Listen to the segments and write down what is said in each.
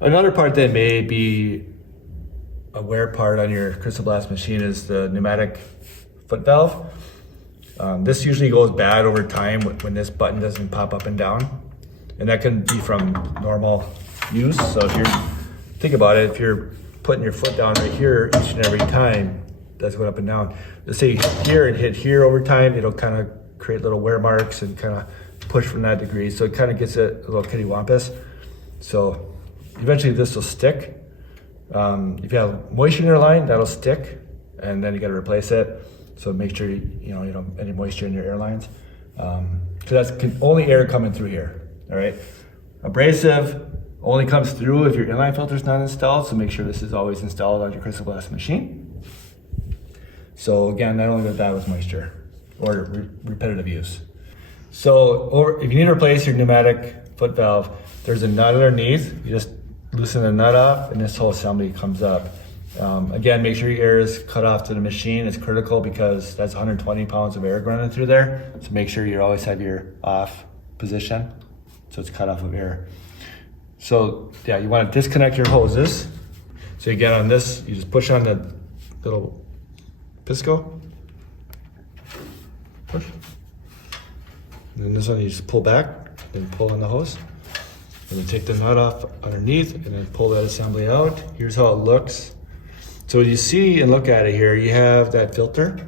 Another part that may be a wear part on your CrystalBlast machine is the pneumatic foot valve. This usually goes bad over time when this button doesn't pop up and down. And that can be from normal use. So if you're, think about it, if you're putting your foot down right here each and every time, that's going up and down. Let's say here and hit here over time, it'll kind of create little wear marks and kind of push from that degree. So it kind of gets it a little kittywampus. So eventually this will stick. If you have moisture in your line, that'll stick, and then you got to replace it. So make sure you don't have any moisture in your airlines. So that's only air coming through here. All right. Abrasive only comes through if your inline filter is not installed. So make sure this is always installed on your CrystalBlast machine. So again, not only that with moisture or repetitive use. So if you need to replace your pneumatic foot valve, there's a nut underneath. You just loosen the nut off and this whole assembly comes up. Again, make sure your air is cut off to the machine. It's critical because that's 120 pounds of air running through there. So make sure you always have your off position, so it's cut off of air. So yeah, you want to disconnect your hoses. So you get on this, you just push on the little Pisco. Push. And then this one you just pull back, then pull on the hose. And then take the nut off underneath and then pull that assembly out. Here's how it looks. So you see and look at it here, you have that filter.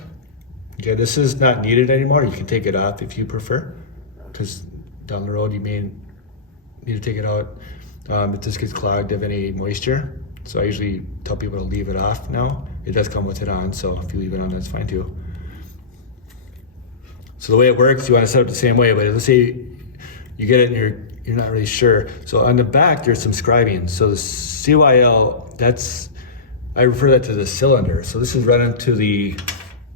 Okay, this is not needed anymore. You can take it off if you prefer, because down the road you may need to take it out if this gets clogged of any moisture. So I usually tell people to leave it off now. It does come with it on, so if you leave it on, that's fine too. So the way it works, you want to set it the same way, but let's say you get it and you're not really sure. So on the back, there's some scribing. So the CYL, I refer that to the cylinder. So this is running to the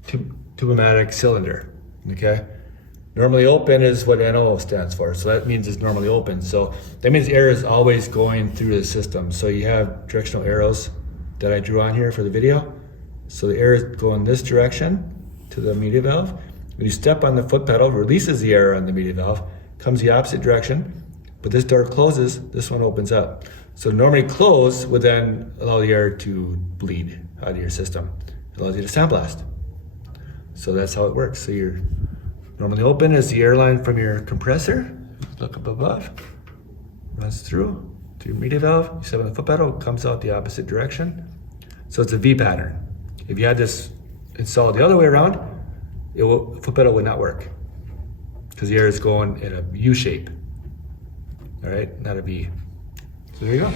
Tube-O-Matic cylinder, okay? Normally open is what NO stands for. So that means it's normally open. So that means air is always going through the system. So you have directional arrows that I drew on here for the video. So the air is going this direction to the media valve. When you step on the foot pedal, releases the air on the media valve, comes the opposite direction, but this door closes, this one opens up. So normally close would then allow the air to bleed out of your system. It allows you to sandblast. So that's how it works. So you're normally open is the airline from your compressor. Look up above, runs through to your media valve. You step on the foot pedal, comes out the opposite direction. So it's a V pattern. If you had this installed the other way around, foot pedal would not work because the air is going in a U shape. All right, not a V. So there you go.